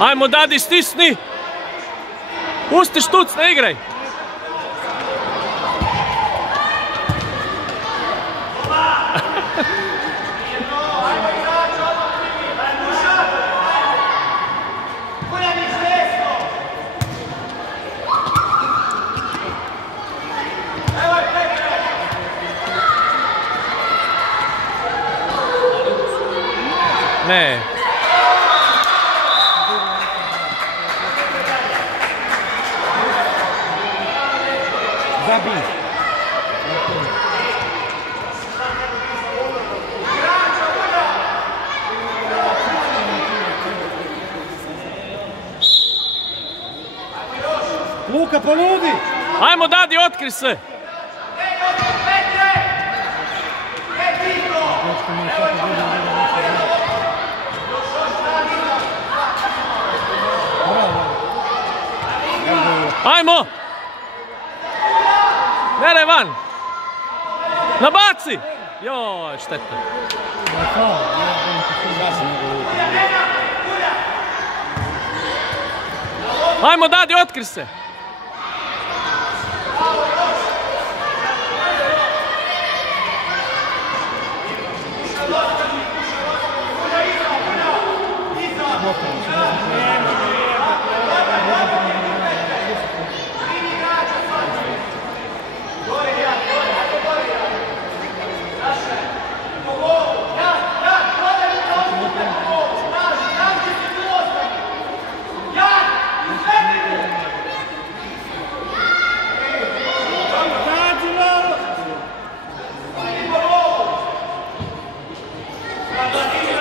Ajmo Dadi, stisni! Pusti štuc, ne igraj! Ne. Zabij. Luka, poludi! Ajmo Dadi, otkri se! Ajmo! Neraj van! Nabaci! Joj, šteta. Ajmo Dadi, otkri se!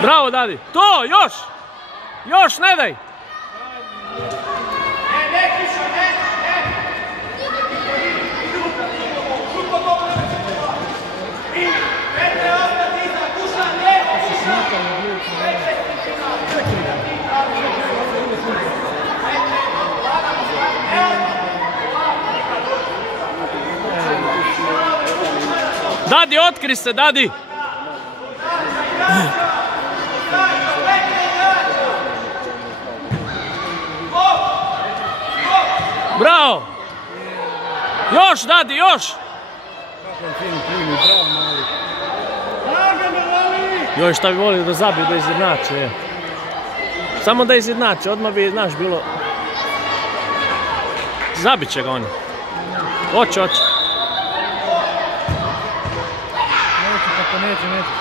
Bravo Dadi, to, još! Još, ne daj! Dadi, otkri se, Dadi! Bravo! Još, Dadi, još! Joj, šta bi volio da zabije, da izjednače. Samo da izjednače, odmah bi, znaš, bilo... Zabit će ga oni. Hoće, hoće. Neće, kako neće.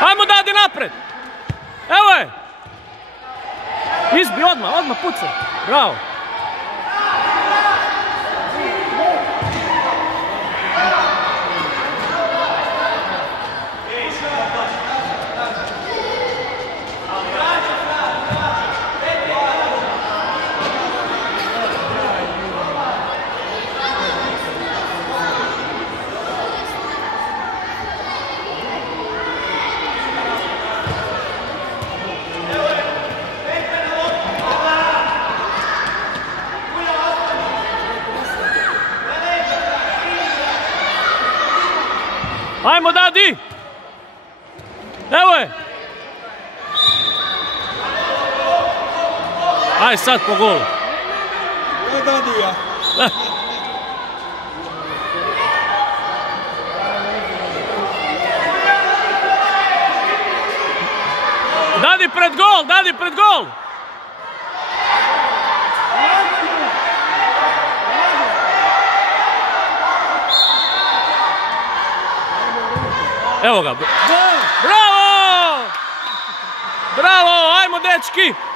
Ajmo Dadi napred! Evo je! Izbi odmah pucaj! Bravo! Ajmo Dadi! Evo je! Aj sad po golu! Dadija! Dadi pred gol! Dadi pred gol! Evo ga! Bravo! Bravo! Ajmo dečki!